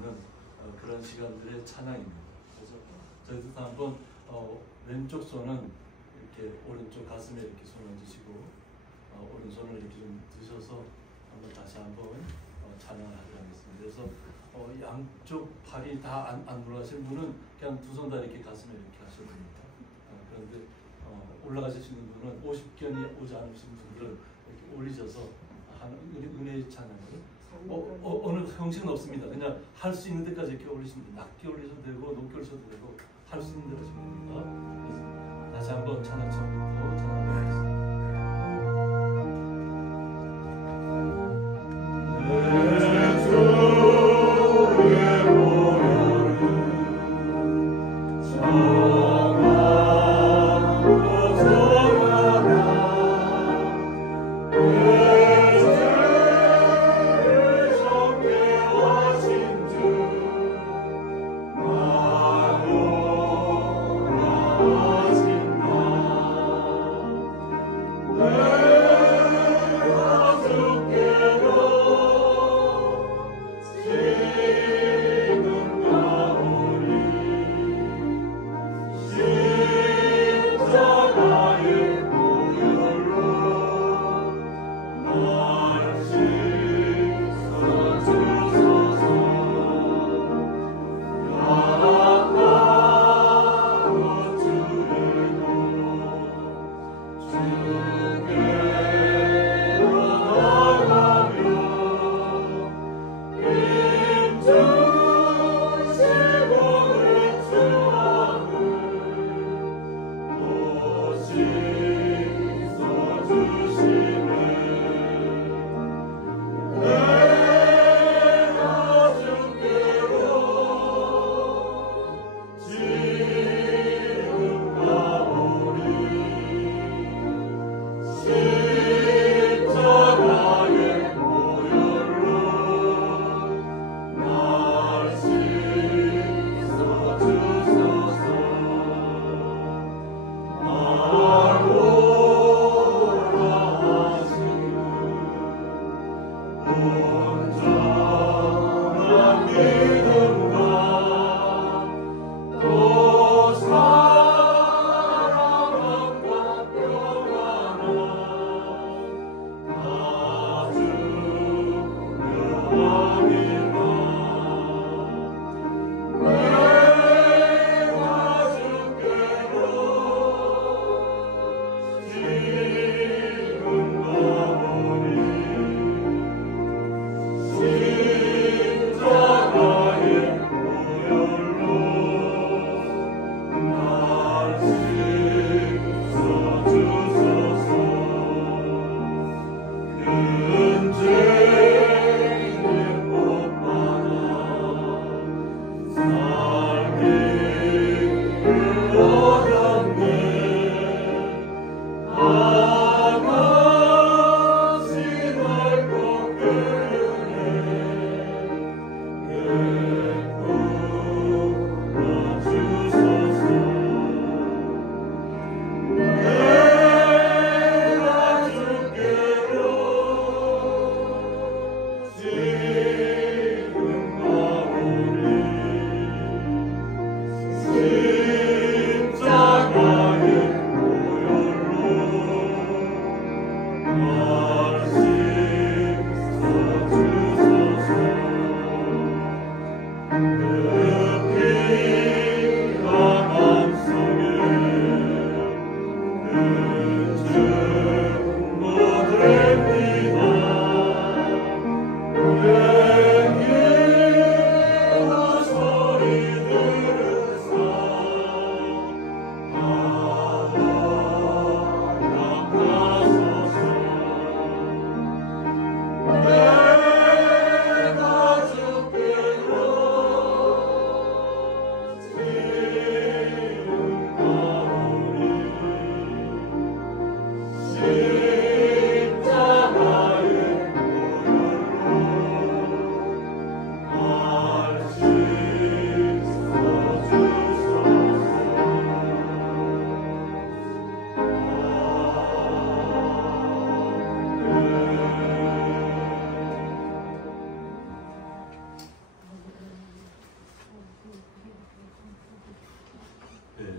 있는 그런 시간들의 찬양입니다. 그래서 저희도 한번 왼쪽 손은 이렇게 오른쪽 가슴에 이렇게 손을 얹으시고 오른손을 이렇게 좀 드셔서 한번 다시 한번 찬양을 하도록 하겠습니다. 그래서 양쪽 팔이 다 안 돌아가시는 분은 그냥 두 손 다 이렇게 가슴에 이렇게 하셔도 됩니다. 그런데 올라가실 수 있는 분은 50견이 오지 않으신 분들은 이렇게 올리셔서 하는 은혜의 찬양을 어느 형식은 없습니다. 그냥 할 수 있는 데까지 이렇게 올리시면 돼요. 낮게 올리셔도 되고 높게 올리셔도 되고 할 수 있는 대로 하시면 됩니다. 다시 한번 찬양 처음부터 찬양하겠습니다. 십자가의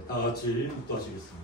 다 같이 묵도하시겠습니다.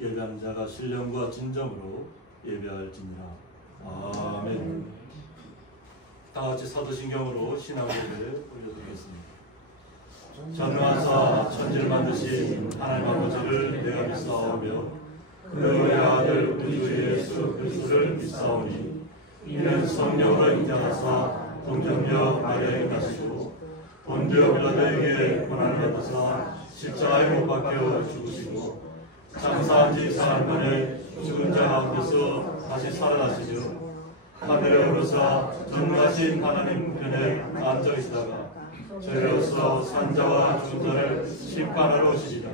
예배하는 자가 신령과 진정으로 예배할지니라. 아멘. 다 같이 사도신경으로 신앙 예배를 올려드리겠습니다. 전능하사 천지를 만드신 하나님 아버지를 내가 믿사오며 그의 아들 우리 주 예수 그리스도를 믿사오니 이는 성령으로 인자하사 동정녀 마리아에 가시고 본디오 빌라도에게 고난을 받으사 십자가에 못 박혀 죽으시고 장사한 지 사흘 만에 죽은 자 가운데서 다시 살아나시며 하늘에 오르사 전능하신 하나님 편에 앉아 계시다가 저희로서 산자와 죽은 자를 심판하러 오시리라.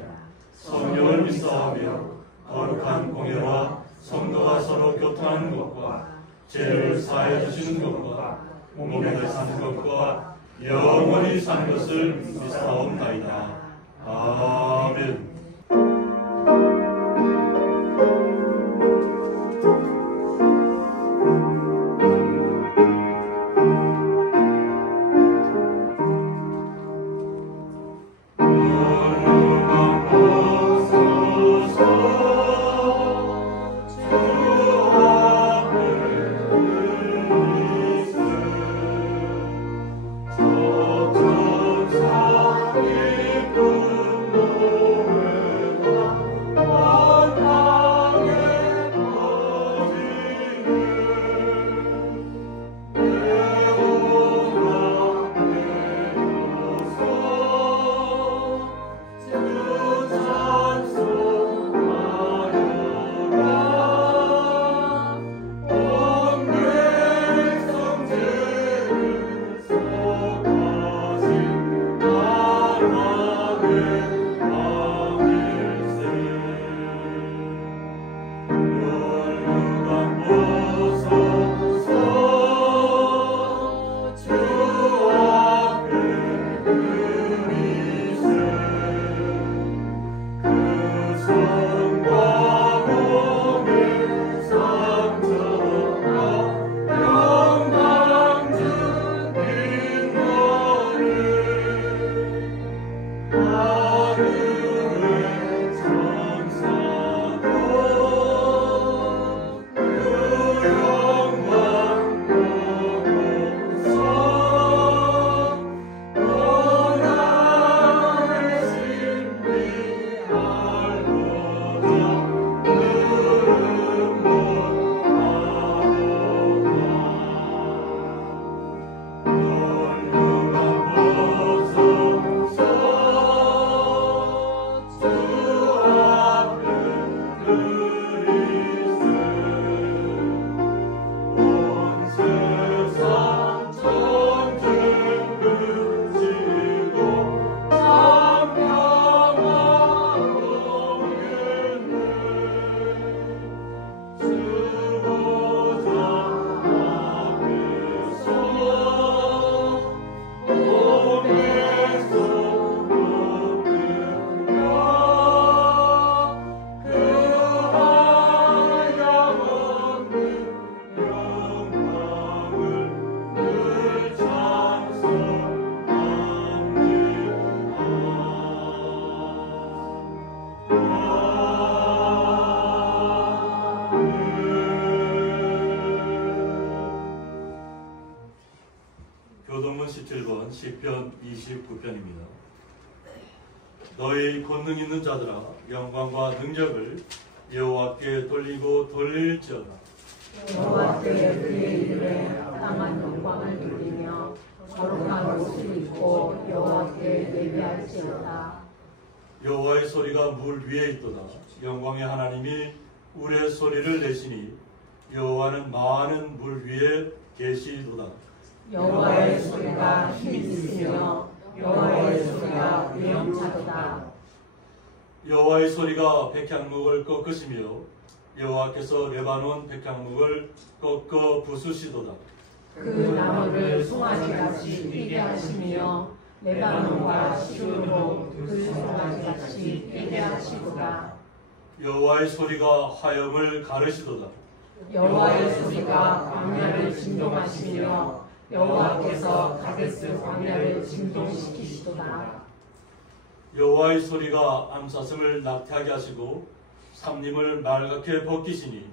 성령을 믿사오며 거룩한 공예와 성도가 서로 교통하는 것과 죄를 사해 주시는 것과 몸에 사는 것과 영원히 사는 것을 믿사옵나이다. 아멘. 교동문 17번 시편 29편입니다. 너희 권능 있는 자들아 영광과 능력을 여호와께 돌리고 돌릴지어다. 여호와께 그의 이름에 합당한 영광을 돌리며 거룩한 옷을 입고 여호와께 예배할지어다. 여호와의 소리가 물 위에 있도다. 영광의 하나님이 우레 소리를 내시니 여호와는 많은 물 위에 계시도다. 여호와의 소리가 힘이 있으며 여호와의 소리가 위엄차도다. 여호와의 소리가 백향목을 꺾으시며 여호와께서 레바논 백향목을 꺾어 부수시도다. 그 나무를 송아지같이 뛰게 하시며 레바논과 시온으로 그 송아지같이 뛰게 하시도다. 여호와의 소리가 화염을 가르시도다. 여호와의 소리가 광야를 진동하시며 여호와께서 가데스 광야를 진동시키시도다. 여호와의 소리가 암사슴을 낙태하게 하시고 삼림을 말갛게 벗기시니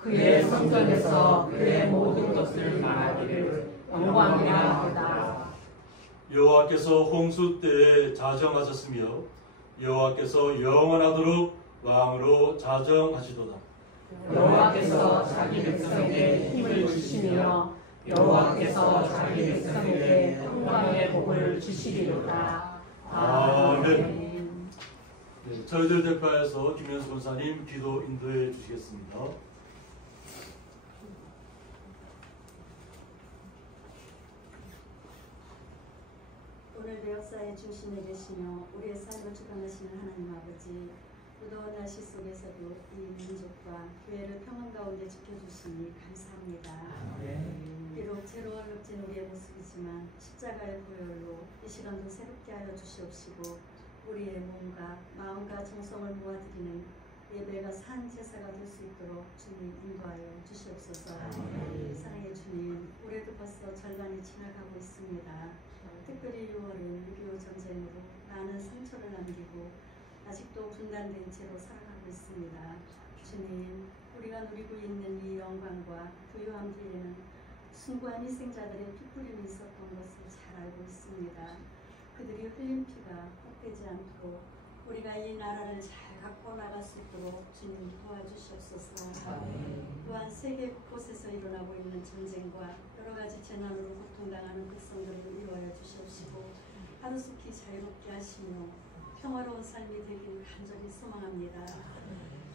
그의 성전에서 그의 모든 것을 말하기를 영광이라 하다. 여호와께서 홍수 때에 자정하셨으며 여호와께서 영원하도록 왕으로 자정하시도다. 여호와께서 자기 백성에게 힘을 주시며 여호와께서 자기 백성에게 평강의 복을 주시리로다. 아멘. 네, 저희들 대표하여서 김현수 권사님 기도 인도해 주시겠습니다. 오늘도 역사의 중심에 계시며 우리의 삶을 주관하시는 하나님 아버지, 무더운 날씨 속에서도 이 민족과 교회를 평안 가운데 지켜주시니 감사합니다. 비록 죄로 얼룩진 우리의 모습이지만 십자가의 보혈로 이 시간도 새롭게 하여 주시옵시고 우리의 몸과 마음과 정성을 모아드리는 예배가 산 제사가 될 수 있도록 주님 인도하여 주시옵소서. 사랑의 주님, 올해도 벌써 절반이 지나가고 있습니다. 특별히 6월은 6.25 전쟁으로 많은 상처를 남기고 아직도 분단된 채로 살아가고 있습니다. 주님, 우리가 누리고 있는 이 영광과 부유함 뒤에는 숭고한 희생자들의 피뿌림이 있었던 것을 잘 알고 있습니다. 그들이 흘린 피가 헛되지 않도록 우리가 이 나라를 잘 갖고 나갈 수 있도록 주님 도와주시옵소서. 또한 세계 곳곳에서 일어나고 있는 전쟁과 여러 가지 재난으로 고통당하는 백성들을 이루어 주시옵시고 하루속히 자유롭게 하시며 평화로운 삶이 되길 간절히 소망합니다.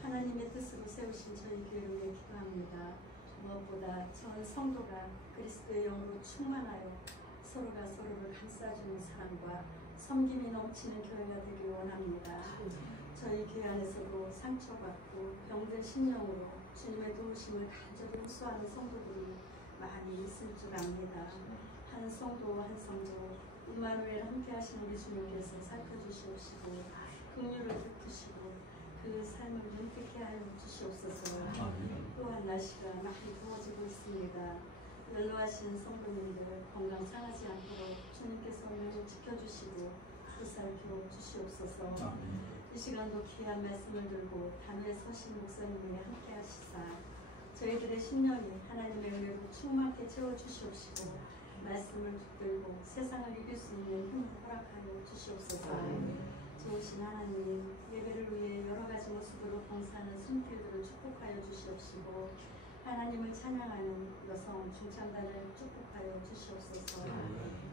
하나님의 뜻으로 세우신 저희 교회를 위해 기도합니다. 무엇보다 전 성도가 그리스도의 영으로 충만하여 서로가 서로를 감싸주는 사랑과 섬김이 넘치는 교회가 되길 원합니다. 저희 교회 안에서도 상처받고 병든 심령으로 주님의 도우심을 간절히 호소하는 성도들이 많이 있을 줄 압니다. 한 성도 한 성도 임마누엘 함께 하시는 우리 주님께서 살펴주시옵시고 긍휼을 베푸시고 그 삶을 윤택케 하여 주시옵소서. 또한 날씨가 많이 더워지고 있습니다. 연로하신 성도님들 건강 상하지 않도록 주님께서 늘 지켜주시고 보살펴 주시옵소서. 이 시간도 귀한 말씀을 들고 단위에 서신 목사님이 함께 하시사 저희들의 심령이 하나님의 은혜로 충만케 채워주시옵시고 말씀을 붙들고 세상을 이길 수 있는 힘을 허락하여 주시옵소서. 좋으신 하나님, 예배를 위해 여러 가지 모습으로 봉사하는 손길들을 축복하여 주시옵시고 하나님을 찬양하는 여성 중창단을 축복하여 주시옵소서.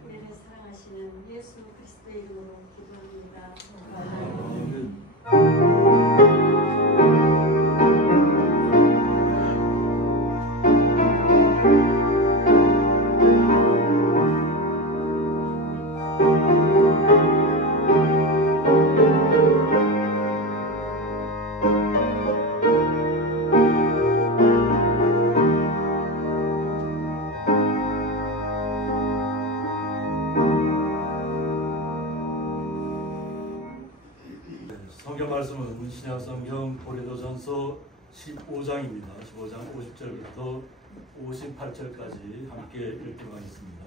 우리를 사랑하시는 예수 그리스도의 이름으로 기도합니다. 아멘. 성경 말씀은 신약성경 고린도전서 15장입니다. 15장 50절부터 58절까지 함께 읽도록 하겠습니다.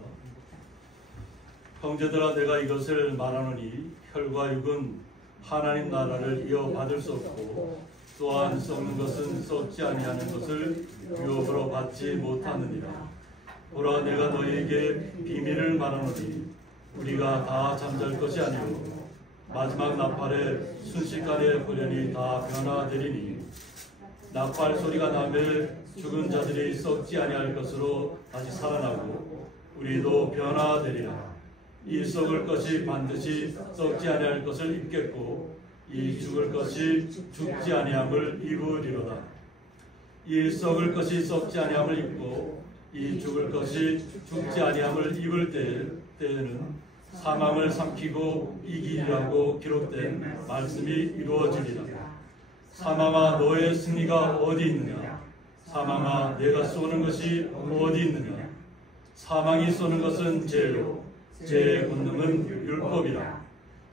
형제들아, 내가 이것을 말하노니 혈과 육은 하나님 나라를 이어받을 수 없고 또한 썩는 것은 썩지 아니하는 것을 유업으로 받지 못하느니라. 보라, 내가 너희에게 비밀을 말하노니 우리가 다 잠잘 것이 아니오 마지막 나팔에 순식간에 후련이 다 변화되리니 나팔 소리가 나매 죽은 자들이 썩지 아니할 것으로 다시 살아나고 우리도 변화되리라. 이 썩을 것이 반드시 썩지 아니할 것을 입겠고 이 죽을 것이 죽지 아니함을 입으리로다. 이 썩을 것이 썩지 아니함을 입고 이 죽을 것이 죽지 아니함을 입을 때에는 사망을 삼키고 이기리라고 기록된 말씀이 이루어지리라. 사망아 너의 승리가 어디 있느냐? 사망아 내가 쏘는 것이 어디 있느냐? 사망이 쏘는 것은 죄요 죄의 권능은 율법이라.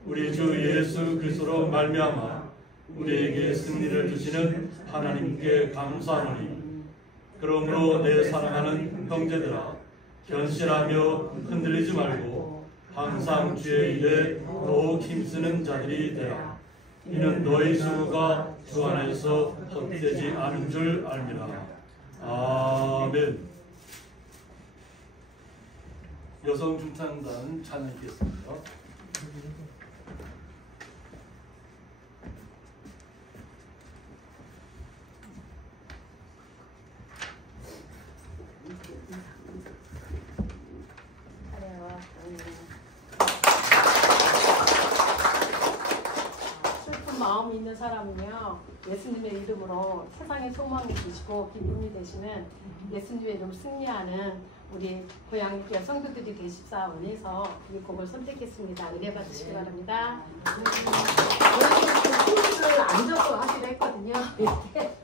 우리 주 예수 그리스도로 말미암아 우리에게 승리를 주시는 하나님께 감사하노니 그러므로 내 사랑하는 형제들아 견실하며 흔들리지 말고 항상 주의 일에 더욱 힘쓰는 자들이 되라. 이는 너희 수고가 주 안에서 헛되지 않은 줄 알미라. 아멘. 여성 중창단 찬양하겠습니다. 슬픈 마음이 있는 사람은요, 예수님의 이름으로 세상의 소망이 되시고 기쁨이 되시는 예수님의 이름 승리하는 우리 고향 성도들이 되십사원에서 이 곡을 선택했습니다. 은혜 받으시기 바랍니다. 오늘 앉아서 하기로 했거든요. 이렇게.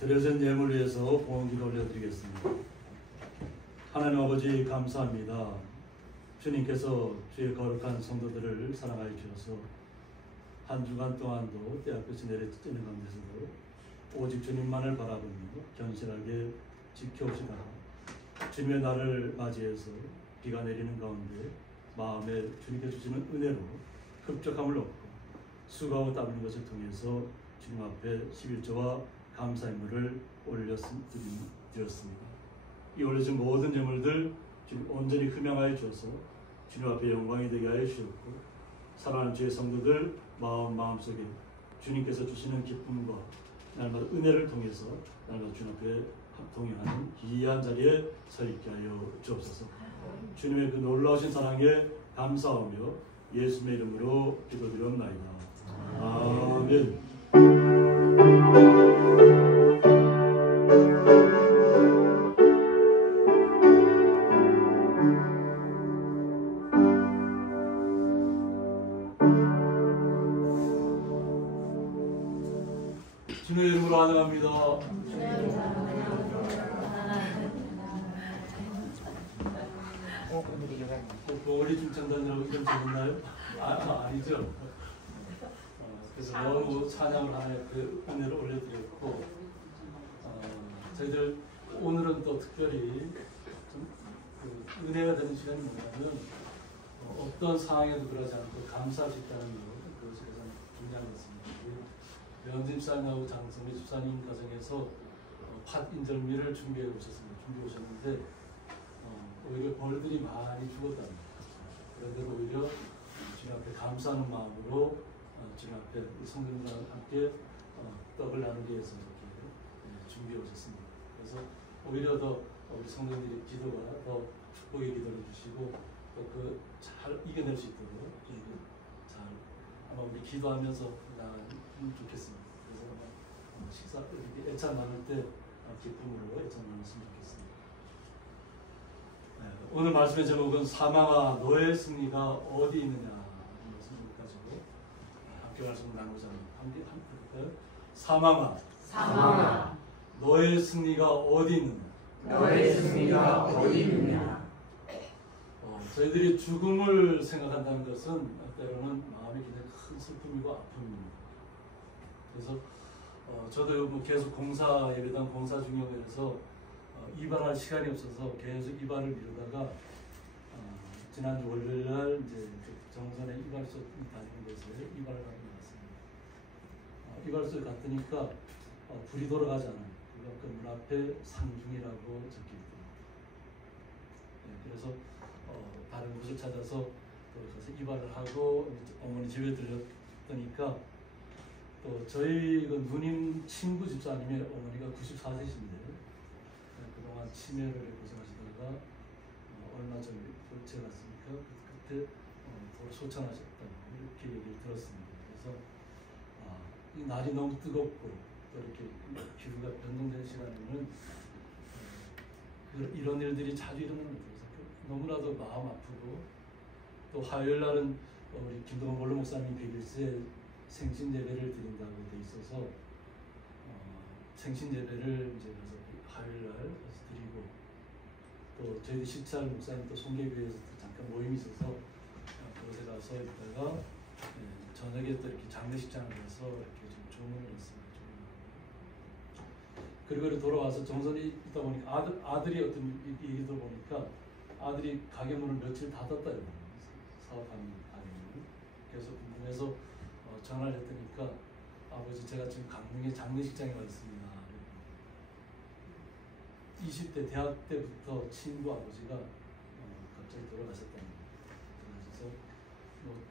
드려진 예물 위해서 봉헌기도 올려드리겠습니다. 하나님 아버지 감사합니다. 주님께서 주의 거룩한 성도들을 사랑하여 주셔서 한 주간 동안도 떼약볕이 내려지는 가운데서도 오직 주님만을 바라보며 견실하게 지켜오시다가 주님의 날을 맞이해서 비가 내리는 가운데 마음에 주님께 주시는 은혜로 흡족함을 얻고 수고하고 땀 흘린 것을 통해서 주님 앞에 11조와 감사의 물을 올려드렸습니다. 이 올려진 모든 예물들 주님 온전히 흠양하여 주어서 주님 앞에 영광이 되게 하여 주셨고, 사랑하는 주의 성도들 마음속에 주님께서 주시는 기쁨과 날마다 은혜를 통해서 날마다 주님 앞에 동행하는 귀한 자리에 서 있게 하여 주옵소서. 주님의 그 놀라우신 사랑에 감사하며 예수님의 이름으로 기도드렸나이다. 아멘. 주님의 이름으로 환영합니다. 보글이 중창단이라고 좀 재밌나요? 아니죠. 그래서 너무 찬양을 하나의 그 은혜를 올려드렸고, 저희들 오늘은 또 특별히 좀 그 은혜가 되는 시간이 뭐냐면, 어떤 상황에도 그러지 않고 감사 짓다는 것, 그것이 가장 중요한 것 같습니다. 명진 집사님하고 장성미 집사님 가정에서 팥 인절미를 준비해 오셨는데 오히려 벌들이 많이 죽었답니다. 그런데 오히려 주님 앞에 감사하는 마음으로 주님 앞에 성도님과 함께 떡을 나누기 위해서 이렇게 준비해 오셨습니다. 그래서 오히려 더 우리 성도님들의 기도가 더 축복의 기도를 주시고 또 그 잘 이겨낼 수 있도록 잘 아마 우리 기도하면서 나가면 좋겠습니다. 그래서 식사 이렇게 애찬 나눌 때 기쁨으로 애찬 나눴으면 좋겠습니다. 오늘 말씀의 제목은 사망아 너의 승리가 어디 있느냐 이 말씀을 가지고 함께 말씀 나누자 합니다. 함께 볼까요? 사망아 너의 승리가 어디 있느냐. 너의 승리가 어디 있느냐. 저희들이 죽음을 생각한다는 것은 때로는 마음이 굉장히 큰 슬픔이고 아픔입니다. 그래서 저도 뭐 계속 예배당 공사 중이고 그래서 이발할 시간이 없어서 계속 이발을 미루다가 지난주 월요일날 이제 정선의 이발소 다니는 곳에 이발을 하고 나왔습니다. 이발소에 갔더니까 불이 돌아가지 않아요. 그 문 앞에 상중이라고 적혀 있더라고요. 그래서 다른 곳을 찾아서 가서 이발을 하고 어머니 집에 들렸더니까 또 저희 그 누님 친구 집사님의 어머니가 94세신데 그동안 치매를 고생하시다가 얼마 전에 제가 갔으니까 그때 소천하셨다 이렇게 얘기를 들었습니다. 그래서 이 날이 너무 뜨겁고 또 이렇게 기후가 변동되는 시간에는 이런 일들이 자주 일어납니다. 너무나도 마음 아프고 또 화요일 날은 우리 김동원 원로 목사님 100일째 생신 예배를 드린다고 돼 있어서 생신 예배를 이제 가서 화요일 날 가서 드리고 또 저희 식찰 목사님 또 송계교회에서 잠깐 모임이 있어서 그곳에 가서 있다가 저녁에 또 이렇게 장례식장을 가서 이렇게 좀 조문을 했습니다. 그리고 돌아와서 정선이 있다 보니까 아들이 어떤 얘기도 보니까 아들이 가게 문을 며칠 닫았다 이러고 사업하는 가게를. 그래서 궁금해서 전화를 했더니까 아버지 제가 지금 강릉에 장례식장에 와 있습니다. 20대 대학 때부터 친구 아버지가 갑자기 돌아가셨답니다. 그래서 뭐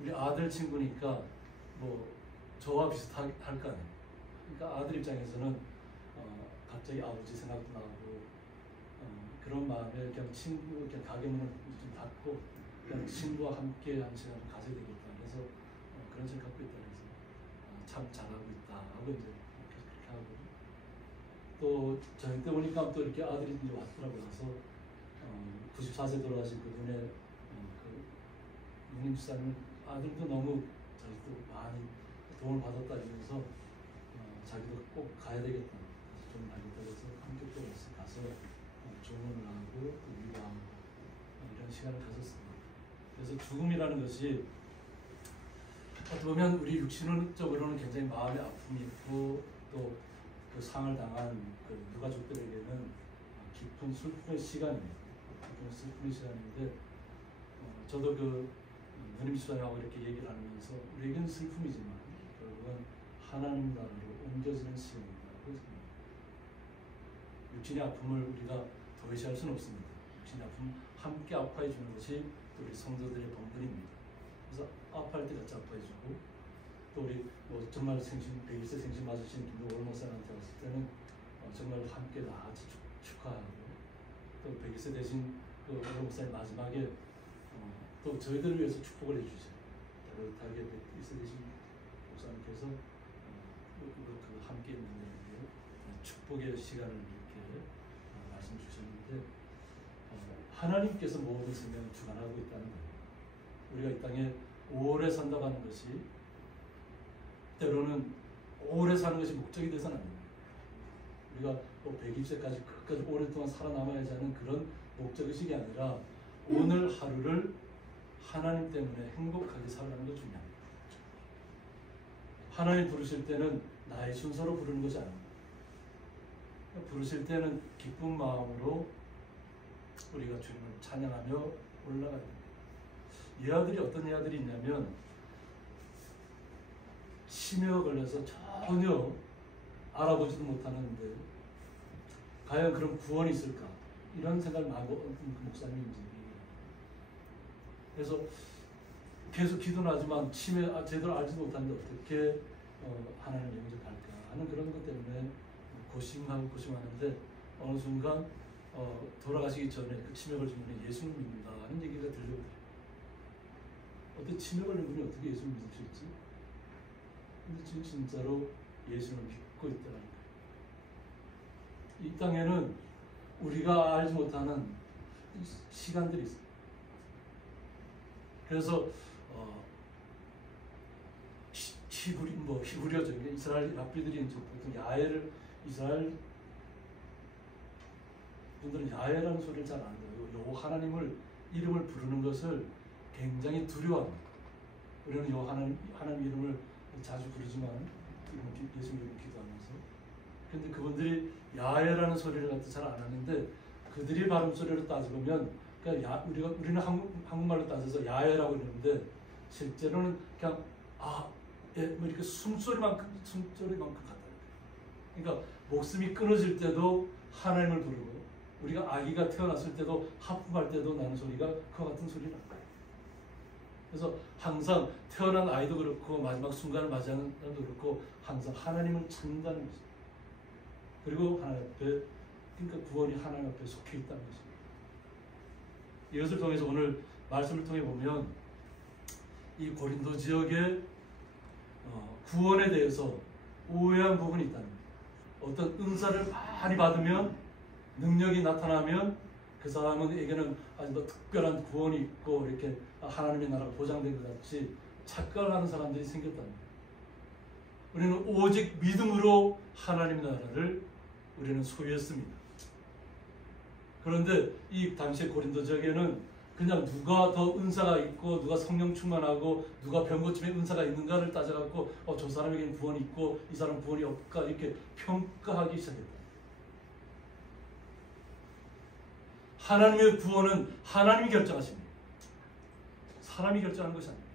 우리 아들 친구니까 뭐 저와 비슷할 거 아니에요. 그러니까 아들 입장에서는 갑자기 아버지 생각도 나고 그런 마음에 그냥 친구 그냥 가게 문을 좀 닫고 그냥 친구와 함께 한 시간을 가져야 되겠다. 그래서 그런 생각 갖고 있다. 그래서 참 잘하고 있다 하고 이제 그렇게 하고 또 저녁 때 보니까 또 이렇게 아들이 이제 왔더라고요. 그래서 94세 돌아가신 그분의 그 누님 집사님 아들도 너무 자기도 많이 도움을 받았다 이러면서 자기도 꼭 가야 되겠다. 좀 알겠다 해서 함께 또 가서 조문을 하고 또 위로하고 이런 시간을 가졌습니다. 그래서 죽음이라는 것이 어떻게 보면 우리 육신적으로는 굉장히 마음의 아픔이 있고 또 그 상을 당한 그 유가족들에게는 깊은 슬픔의 시간입니다. 깊은 슬픔의 시간인데 저도 그 누님 수사하고 이렇게 얘기를 하면서 우리에겐 슬픔이지만 결국은 하나님 나라로 옮겨지는 시간이라고 생각합니다. 육신의 아픔을 우리가 도외시할 수는 없습니다. 육신의 아픔 함께 아파해 주는 것이 우리 성도들의 본분입니다. 그래서 아파할 때 같이 아파해 주고 또 우리 정말 100일째 생신 맞으신 김도월 목사님한테 왔을 때는 정말 함께 다 같이 축하하고 또 100일째 되신 그 목사님 마지막에 또 저희들을 위해서 축복을 해주세요. 따뜻하게 100일째 되신 목사님께서 그 함께 있는 우리에게 축복의 시간을 이렇게 말씀 주셨는데 하나님께서 모든 생명을 주관하고 있다는 거예요. 우리가 이 땅에 오래 산다고 하는 것이 때로는 오래 사는 것이 목적이 돼서는 안 됩니다. 우리가 120세까지 끝까지 오랫동안 살아남아야지 하는 그런 목적의식이 아니라 오늘 하루를 하나님 때문에 행복하게 살아가는 게 중요합니다. 하나님 부르실 때는 나의 순서로 부르는 것이 아닙니다. 부르실 때는 기쁜 마음으로 우리가 주님을 찬양하며 올라가야 됩니다. 이 아들이 어떤 이 아들이 있냐면 치매가 걸려서 전혀 알아보지도 못하는데 과연 그런 구원이 있을까? 이런 생각을 하고 목사님이 이제 그래서 계속 기도는 하지만 치매 제대로 알지도 못하는데 어떻게 하나님을 영접할까 하는 그런 것 때문에 고심하는데 어느 순간 돌아가시기 전에 그 치매 걸린 분이 예수를 믿는다 하는 얘기가 들려오더라고요. 어떤 치매 걸린 분이 어떻게 예수를 믿을 수 있지? 근데 지금 진짜로 예수를 믿고 있더라는 거예요. 이 땅에는 우리가 알지 못하는 시간들이 있어요. 그래서 히브리어죠. 이스라엘 랍비들이 이제 보통 야훼를 이스라엘 분들은 야훼라는 소리를 잘 안 해요. 요 하나님을 이름을 부르는 것을 굉장히 두려워합니다. 우리는 요 하나님 이름을 자주 부르지만 예수 이름 기도하면서 근데 그분들이 야훼라는 소리를 갖다 잘 안 하는데 그들이 발음 소리로 따져보면 그러니까 우리는 한국말로 따져서 야훼라고 그러는데 실제로는 그냥 뭐 이렇게 숨소리만큼 같아요. 그러니까 목숨이 끊어질 때도 하나님을 부르고 우리가 아기가 태어났을 때도 하품할 때도 나는 소리가 그와 같은 소리를 납니다. 그래서 항상 태어난 아이도 그렇고 마지막 순간을 맞이하는 사람도 그렇고 항상 하나님을 찾는다는 것입니다. 그리고 하나님 앞에 그러니까 구원이 하나님 앞에 속해 있다는 것입니다. 이것을 통해서 오늘 말씀을 통해 보면 이 고린도 지역의 구원에 대해서 오해한 부분이 있다는 거예요. 어떤 은사를 많이 받으면 능력이 나타나면 그 사람에게는 아주 더 특별한 구원이 있고 이렇게 하나님의 나라가 보장된 것 같이 착각을 하는 사람들이 생겼다는 거예요. 우리는 오직 믿음으로 하나님의 나라를 우리는 소유했습니다. 그런데 이 당시의 고린도 지역에는 그냥 누가 더 은사가 있고 누가 성령 충만하고 누가 병 고침에 은사가 있는가를 따져갖고 저 사람에게는 구원이 있고 이 사람 구원이 없을까 이렇게 평가하기 시작했다. 하나님의 구원은 하나님이 결정하십니다. 사람이 결정하는 것이 아닙니다.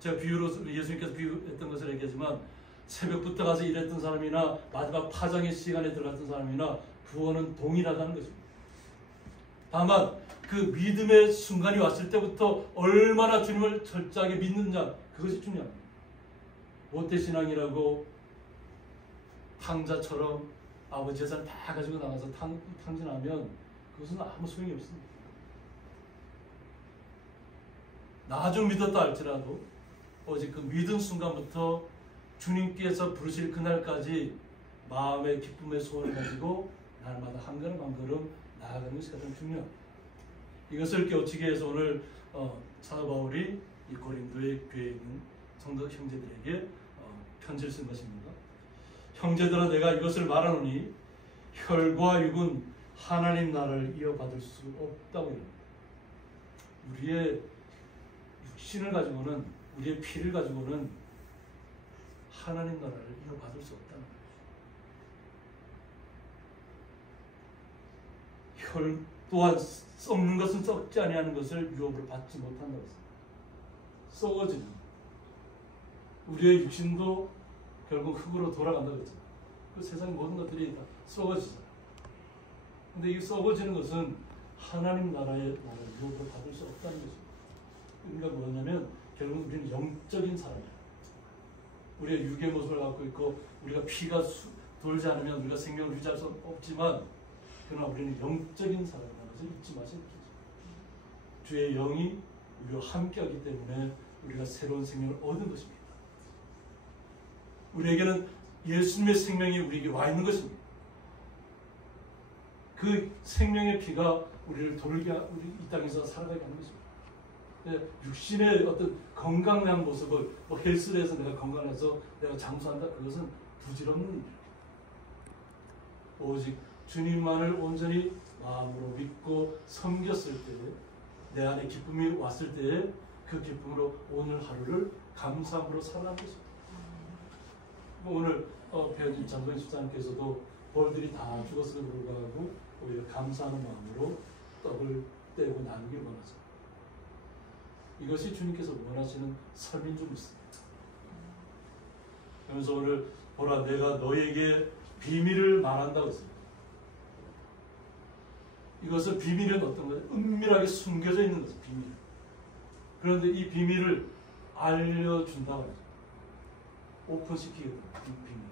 제가 비유로 예수님께서 비유했던 것을 얘기하지만 새벽부터 가서 일했던 사람이나 마지막 파장의 시간에 들어갔던 사람이나 구원은 동일하다는 것입니다. 다만 그 믿음의 순간이 왔을 때부터 얼마나 주님을 철저하게 믿느냐 그것이 중요합니다. 모태신앙이라고 탕자처럼 아버지 재산 다 가지고 나가서 탕진하면 그것은 아무 소용이 없습니다. 나 좀 믿었다 할지라도 오직 그 믿은 순간부터 주님께서 부르실 그날까지 마음의 기쁨의 소원을 가지고 날마다 한 걸음 한 걸음 나아가는 것이 가장 중요합니다. 이것을 깨우치기 위해서 오늘 사도 바울이 이 고린도의 교회에 있는 성도 형제들에게 편지를 쓴 것입니다. 형제들아 내가 이것을 말하노니 혈과 육은 하나님 나라를 이어받을 수 없다고 합니다. 우리의 육신을 가지고는 우리의 피를 가지고는 하나님 나라를 이어받을 수 없다는 거예요. 또한 썩는 것은 썩지 아니하는 것을 유업으로 받지 못한다고 했습니다. 썩어지는 우리의 육신도 결국 흙으로 돌아간다고 했잖아요. 그 세상 모든 것들이 다 썩어지잖아요. 근데 이 썩어지는 것은 하나님 나라의 유업으로 받을 수 없다는 것입니다. 그러니까 뭐냐면 결국 우리는 영적인 사람이에요. 우리가 육의 모습을 갖고 있고 우리가 피가 돌지 않으면 우리가 생명을 유지할 수 없지만 그러나 우리는 영적인 사람이라는 것을 잊지 마세요. 주의 영이 우리와 함께하기 때문에 우리가 새로운 생명을 얻은 것입니다. 우리에게는 예수님의 생명이 우리에게 와 있는 것입니다. 그 생명의 피가 우리를 돌게 우리 이 땅에서 살아가게 하는 것입니다. 육신의 어떤 건강한 모습을 헬스를 해서 내가 건강해서 내가 장수한다, 그것은 부질없는 일입니다. 오직 주님만을 온전히 마음으로 믿고 섬겼을 때, 내 안에 기쁨이 왔을 때에 그 기쁨으로 오늘 하루를 감사함으로 살아가는 것입니다. 오늘 배우진 장로인 집사님께서도 벌들이 다 죽었음에도 불구하고 오히려 감사하는 마음으로 떡을 떼고 나누길 원하죠. 이것이 주님께서 원하시는 삶인 줄 믿습니다. 그러면서 오늘 보라, 내가 너에게 비밀을 말한다고 했습니다. 이것은 비밀은 어떤 거죠? 은밀하게 숨겨져 있는 것은 비밀. 그런데 이 비밀을 알려준다고 하죠. 오픈시키겠다. 이 비밀을.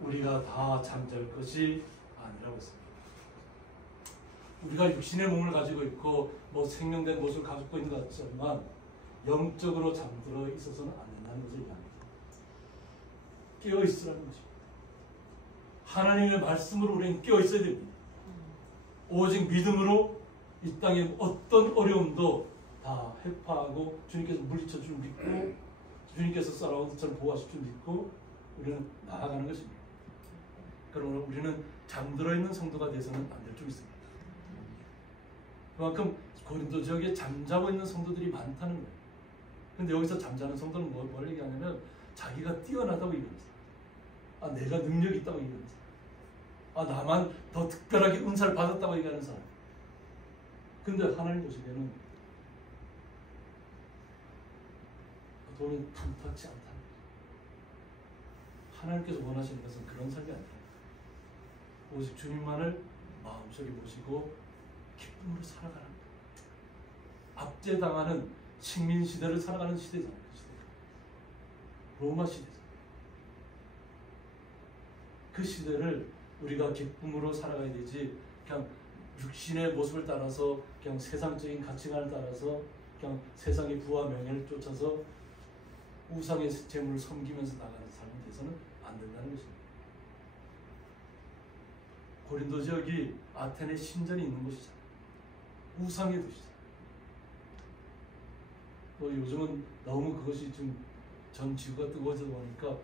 우리가 다 잠잘 것이 아니라고 했습니다. 우리가 육신의 몸을 가지고 있고 생명된 모습을 가지고 있는 것 같지만 영적으로 잠들어 있어서는 안 된다는 것을 얘기합니다. 깨어 있으라는 것입니다. 하나님의 말씀으로 우리는 깨어 있어야 됩니다. 오직 믿음으로 이 땅의 어떤 어려움도 다 회파하고 주님께서 물리쳐 줄 믿고 주님께서 살아온 것처럼 보호하실 줄 믿고 우리는 나아가는 것입니다. 그러므로 우리는 잠들어 있는 성도가 되어서는 안 될 줄 믿습니다. 그만큼 고린도 지역에 잠자고 있는 성도들이 많다는 거예요. 근데 여기서 잠자는 성도는 뭘 얘기하냐면 자기가 뛰어나다고 얘기합니다. 내가 능력이 있다고 얘기합니다. 나만 더 특별하게 은사를 받았다고 얘기하는 사람. 근데 하나님 보시기에는 돈이 탐탁치 않다는 거예요. 하나님께서 원하시는 것은 그런 삶이 아니라 오직 주님만을 마음속에 모시고 기쁨으로 살아가는 거예요. 압제당하는 식민시대를 살아가는 시대잖아요. 그 시대가. 로마 시대잖아요. 그 시대를 우리가 기쁨으로 살아가야 되지 그냥 육신의 모습을 따라서 그냥 세상적인 가치관을 따라서 그냥 세상의 부와 명예를 쫓아서 우상의 재물을 섬기면서 나가는 삶이 돼서는 안 된다는 것입니다. 고린도 지역이 아테네 신전이 있는 곳이잖아요. 우상의 도시잖아요. 요즘은 너무 그것이 좀 전 지구가 뜨거워져 보니까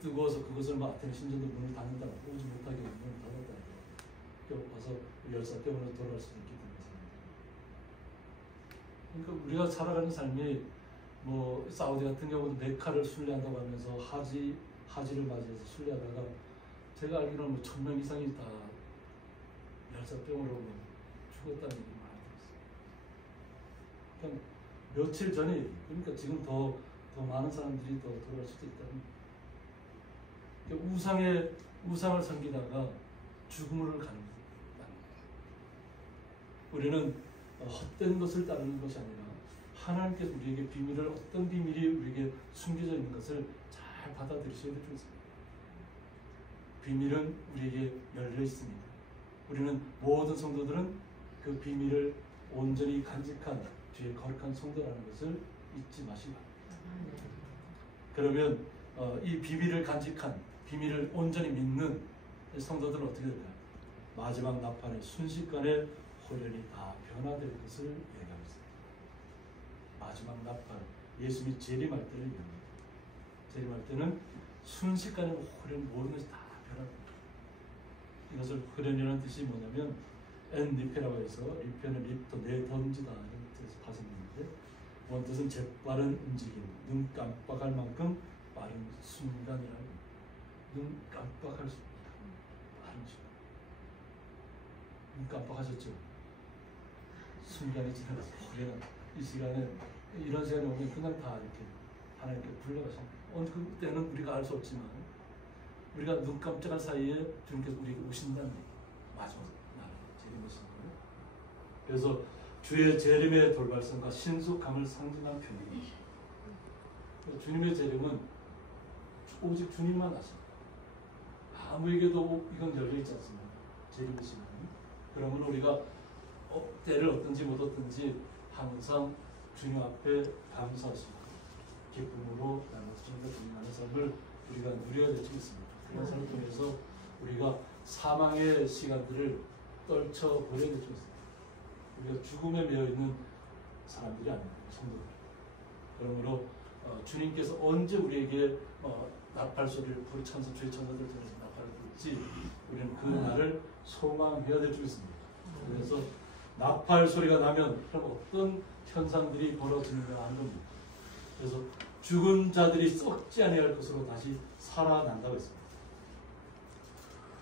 뜨거워서 그것을 아테네 신전도 문을 닫는다, 오지 못하게 문을 닫았다. 와서 열사 때문에 돌아갈 수도 있기 때문에. 그러니까 우리가 살아가는 삶이 사우디 같은 경우도 메카를 순례한다고 하면서 하지를 맞이해서 순례하다가 제가 알기로는 1000명 이상이 다 열사병으로 죽었다는 얘기 많이 들었어요. 그러니까 며칠 전에, 그러니까 지금 더 많은 사람들이 더 돌아갈 수도 있다는 거예요. 우상을 섬기다가 죽음을 가는 거예요. 우리는 헛된 것을 따르는 것이 아니라 하나님께서 우리에게 어떤 비밀이 우리에게 숨겨져 있는 것을 잘 받아들이셔야 될 줄 있습니다. 비밀은 우리에게 열려 있습니다. 우리는 모든 성도들은 그 비밀을 온전히 간직한 주의 거룩한 성도라는 것을 잊지 마시기 바랍니다. 그러면 이 비밀을 간직한, 비밀을 온전히 믿는 성도들은 어떻게 될까요? 마지막 나판에 순식간에 호련이 다 변화될 것을 얘기하고 있습니다. 마지막 나팔, 예수님이 재림할 때를 얘기합니다. 재림할 때는 순식간에 호련 모든 것이 다 변합니다. 이것을 호련이라는 뜻이 뭐냐면 리페라고 해서 리페는 립도 내던지다 이런 뜻에서 가졌는데 원뜻은 재빠른 움직임, 눈 깜빡할 만큼 빠른 순간이라고. 눈 깜빡할 수 있다. 빠른 순간. 눈 깜빡하셨죠? 순간이 지나가서 우리는 이 시간에 이런 시간이 오면 그냥 다 이렇게 하나님께 불러가십니다. 그때는 우리가 알 수 없지만 우리가 눈 깜짝할 사이에 주님께서 우리에게 오신다는 얘기. 마지막 날 재림이신 거예요. 그래서 주의 재림의 돌발성과 신속함을 상징한 표현입니다. 주님의 재림은 오직 주님만 아십니다. 아무에게도 이건 열려있지 않습니다. 재림의 시간이. 그러므로 우리가 때를 얻든지 못 얻든지 항상 주님 앞에 감사하시고 기쁨으로 나눠주님과 동행하는 삶을 우리가 누려야 될 줄 믿습니다. 그런 삶을 통해서 우리가 사망의 시간들을 떨쳐버려야 될 줄 믿습니다. 우리가 죽음에 매여있는 사람들이 아닙니다. 성도들. 그러므로 주님께서 언제 우리에게 나팔소리를 부르 천사 주의 천사들 통해서 나팔을 불지 우리는 그 날을 소망해야 될 줄 믿습니다. 그래서 나팔 소리가 나면 그럼 어떤 현상들이 벌어지는가 하는 겁니다. 그래서 죽은 자들이 썩지 아니할 것으로 다시 살아난다고 했습니다.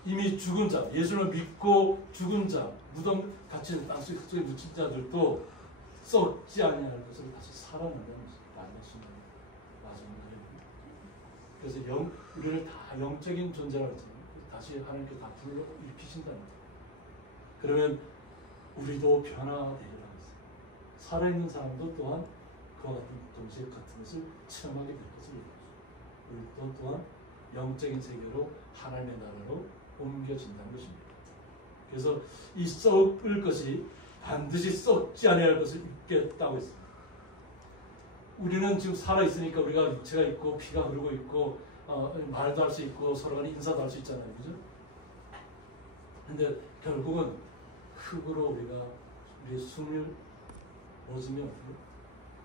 이미 죽은 자, 예수를 믿고 죽은 자, 무덤 갇힌 땅속에 묻힌 자들도 썩지 아니할 것으로 다시 살아난다는 것입니다. 그래서 우리를 다 영적인 존재라고 했잖아요. 다시 하나님께 다 불러 일으키신다는 거예요. 그러면 우리도 변화되리라고 했어요. 살아있는 사람도 또한 그와 같은 동시에 같은 것을 체험하게 될 것을 얘기합니다. 우리도 또한 영적인 세계로 하나님의 나라로 옮겨진다는 것입니다. 그래서 이 썩을 것이 반드시 썩지 아니할 것을 입겠다고 했습니다. 우리는 지금 살아있으니까 우리가 육체가 있고 피가 흐르고 있고 말도 할 수 있고 서로 간에 인사도 할 수 있잖아요. 그죠? 근데 결국은 흙으로 우리의 숨을 멎으면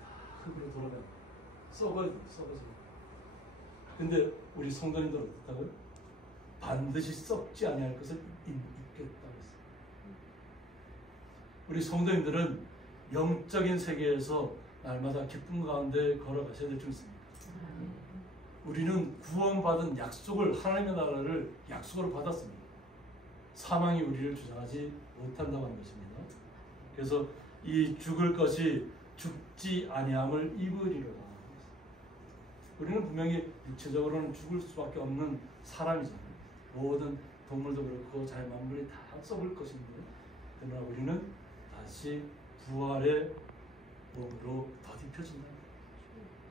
다 흙으로 돌아가요. 썩어져요. 근데 우리 성도님들은 어떻다고요? 반드시 썩지 아니할 것을 입겠다고 했어요. 우리 성도님들은 영적인 세계에서 날마다 기쁨 가운데 걸어가셔야 될 줄 믿습니다. 우리는 구원받은 약속을, 하나님의 나라를 약속으로 받았습니다. 사망이 우리를 주장하지 못한다고 하는 것입니다. 그래서 이 죽을 것이 죽지 아니함을 입으리로다. 우리는 분명히 육체적으로는 죽을 수밖에 없는 사람이잖아요. 모든 동물도 그렇고 자연 만물이 다 썩을 것인데, 그러나 우리는 다시 부활의 몸으로 더딥혀진다.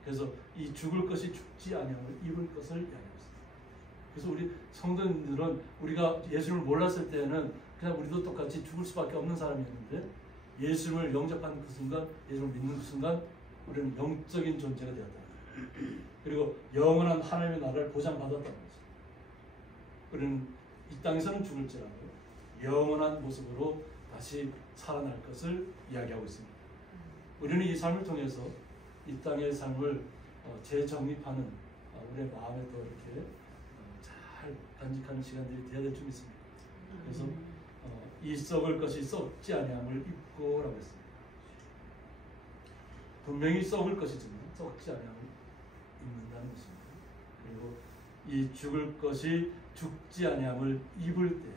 그래서 이 죽을 것이 죽지 아니함을 입을 것을 이야기합니다. 그래서 우리 성도님들은 우리가 예수를 몰랐을 때는 그냥 우리도 똑같이 죽을 수밖에 없는 사람이었는데, 예수를 영접하는 그 순간, 예수를 믿는 그 순간 우리는 영적인 존재가 되었다. 그리고 영원한 하나님의 나라를 보장받았다는 거죠. 우리는 이 땅에서는 죽을지라도 영원한 모습으로 다시 살아날 것을 이야기하고 있습니다. 우리는 이 삶을 통해서 이 땅의 삶을 재정립하는 우리의 마음에 더 이렇게 잘 간직하는 시간들이 되어야 될 줄 믿습니다. 그래서 이 썩을 것이 썩지 아니함을 입고라고 했습니다. 분명히 썩을 것이지만 썩지 아니함을 입는다는 것입니다. 그리고 이 죽을 것이 죽지 아니함을 입을 때,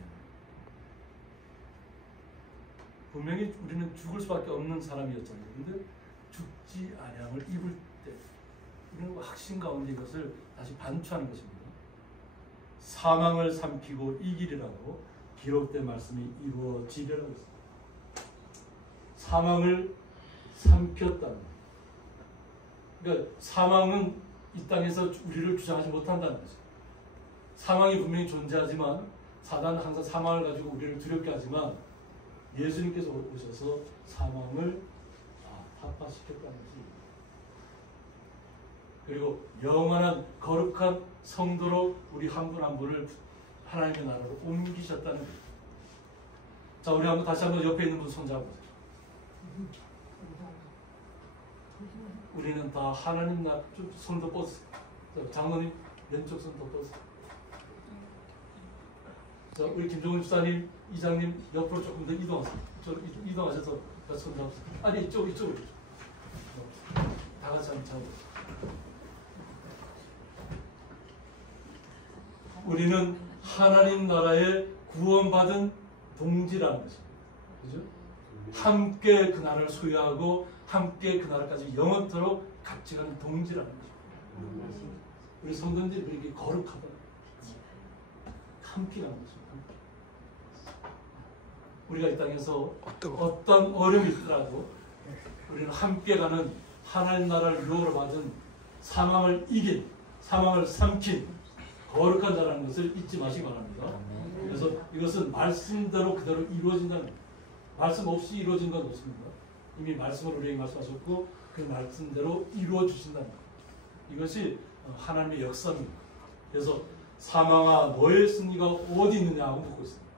분명히 우리는 죽을 수밖에 없는 사람이었잖아요. 근데 죽지 아니함을 입을 때 우리는 확신 가운데 이것을 다시 반추하는 것입니다. 사망을 삼키고 이기리라고 기록된 말씀이 이루어지리라고 했습니다. 사망을 삼켰다는 거예요. 그러니까 사망은 이 땅에서 우리를 주장하지 못한다는 거죠. 사망이 분명히 존재하지만 사단은 항상 사망을 가지고 우리를 두렵게 하지만 예수님께서 오셔서 사망을 타파시켰다는 것입니다. 그리고 영원한 거룩한 성도로 우리 한 분 한 분을 하나님의 나라로 옮기셨다는 거예요. 자, 우리 다시 한번 옆에 있는 분 손잡아보세요. 우리는 다 하나님 나라, 손도 뻗으세요. 장로님 왼쪽 손도 뻗으세요. 자, 우리 김종훈 집사님, 이장님 옆으로 조금 더 이동하세요. 이동하셔서 손 잡으세요. 아니 이쪽으로. 다 같이 한번 잡아보세요. 우리는 하나님 나라에 구원받은 동지라는 것입니다. 그죠? 함께 그 나라를 소유하고 함께 그 나라까지 영원토록 같이 가는 동지라는 거죠. 우리 성도님들이 그렇게 거룩하다. 함께 가는 거죠. 우리가 이 땅에서 어떤 어려움이 있더라도 우리는 함께 가는 하나님 나라를 유혹으로 받은 사망을 이긴, 사망을 삼킨 거룩한 자라는 것을 잊지 마시기 바랍니다. 그래서 이것은 말씀대로 그대로 이루어진다는 거예요. 말씀 없이 이루어진 건 없습니다. 이미 말씀을 우리에게 말씀하셨고 그 말씀대로 이루어 주신다는 거예요. 이것이 하나님의 역사입니다. 그래서 사망아 너의 승리가 어디 있느냐고 묻고 있습니다.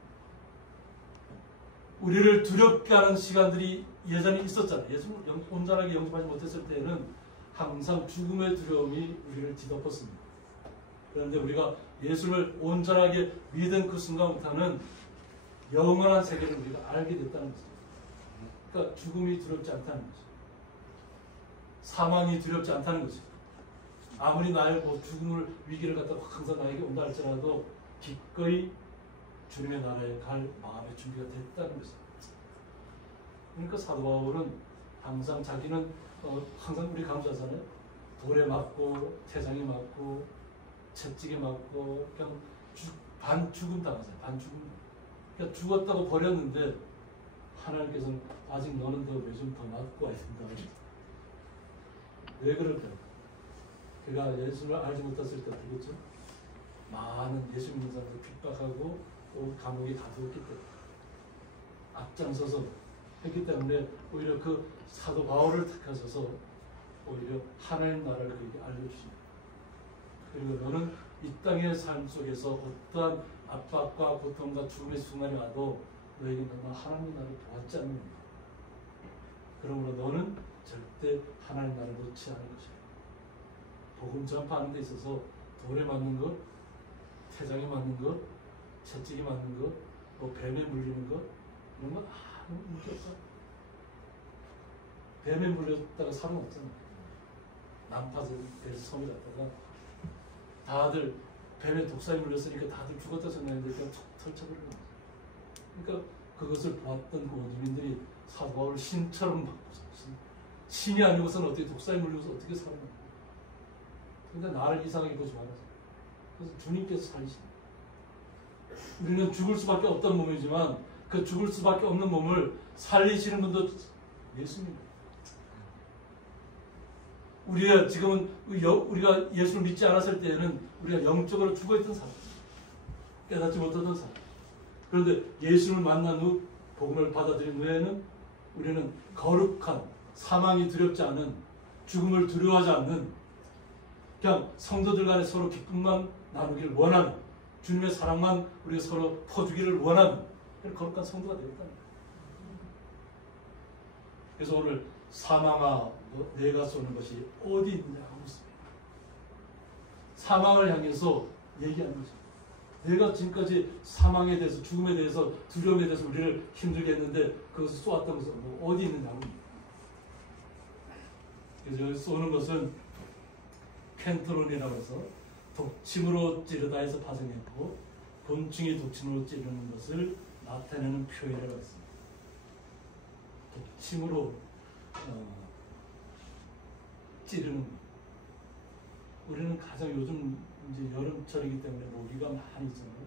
우리를 두렵게 하는 시간들이 예전에 있었잖아요. 예수를 온전하게 영접하지 못했을 때에는 항상 죽음의 두려움이 우리를 뒤덮었습니다. 그런데 우리가 예수를 온전하게 믿은 그 순간부터는 영원한 세계를 우리가 알게 됐다는 거죠. 그러니까 죽음이 두렵지 않다는 거죠. 사망이 두렵지 않다는 거죠. 아무리 나의 죽음을 위기를 갖다가 항상 나에게 온다 할지라도 기꺼이 주님의 나라에 갈 마음의 준비가 됐다는 거죠. 그러니까 사도 바울은 항상 자기는 항상 우리 강조하잖아요. 돌에 맞고 태장에 맞고 채찍에 맞고 그냥 반죽음 당하잖아요. 반죽음. 그러니까 죽었다고 버렸는데 하나님께서는 아직 너는 더 요즘 더 맞고 와야 된다. 왜 그럴까요? 그가 예수를 알지 못했을 때 어떻겠죠? 많은 예수 믿는 사람들 핍박하고 또 감옥에 가두었기 때문에 앞장서서 했기 때문에 오히려 그 사도 바울을 택하셔서 오히려 하나님 나라를 그에게 알려주십니다. 그리고 너는 이 땅의 삶 속에서 어떠한 압박과 고통과 죽음의 순간이 와도 너에게 너는 하나님 나라를 도왔지 않는다. 그러므로 너는 절대 하나님 나라를 놓지 않을 것이다. 복음 전파하는 데 있어서 돌에 맞는 것, 태장에 맞는 것, 채찍에 맞는 것, 뭐 뱀에 물리는 것 이런 건 아무 문제 없어. 뱀에 물렸다가 살아났잖아. 난파선 섬에 갔다가 다들 뱀에 독사에 물렸으니까 다들 죽었다 생각했는데 그냥 털쳐버리는 거죠. 그러니까 그것을 보았던 그 원주민들이 사도 바울을 신처럼 바꾸었어요. 신이 아니고서는 어떻게 독사에 물려서 어떻게 살아나? 근데 나를 이상하게 보지 말아서. 그래서 주님께서 살리십니다. 우리는 죽을 수밖에 없던 몸이지만 그 죽을 수밖에 없는 몸을 살리시는 분도 예수입니다. 우리가 지금은 우리가 예수를 믿지 않았을 때에는 우리가 영적으로 죽어있던 사람, 깨닫지 못하던 사람. 그런데 예수를 만난 후 복음을 받아들인 후에는 우리는 거룩한 사망이 두렵지 않은 죽음을 두려워하지 않는 그냥 성도들 간에 서로 기쁨만 나누기를 원하는 주님의 사랑만 우리가 서로 퍼주기를 원하는 거룩한 성도가 되었다는 거예요. 그래서 오늘 사망아 내가 쏘는 것이 어디 있느냐고 묻습니다. 사망을 향해서 얘기하는 거죠. 내가 지금까지 사망에 대해서 죽음에 대해서 두려움에 대해서 우리를 힘들게 했는데 그것을 쏘았던 것은 어디 있느냐고. 그래서 여기 쏘는 것은 펜트론이라고 해서 독침으로 찌르다 해서 파생했고 곤충이 독침으로 찌르는 것을 나타내는 표현이라고 했습니다. 독침으로 찌르는 것. 우리는 가장 요즘 이제 여름철이기 때문에 모기가 많이 있잖아요.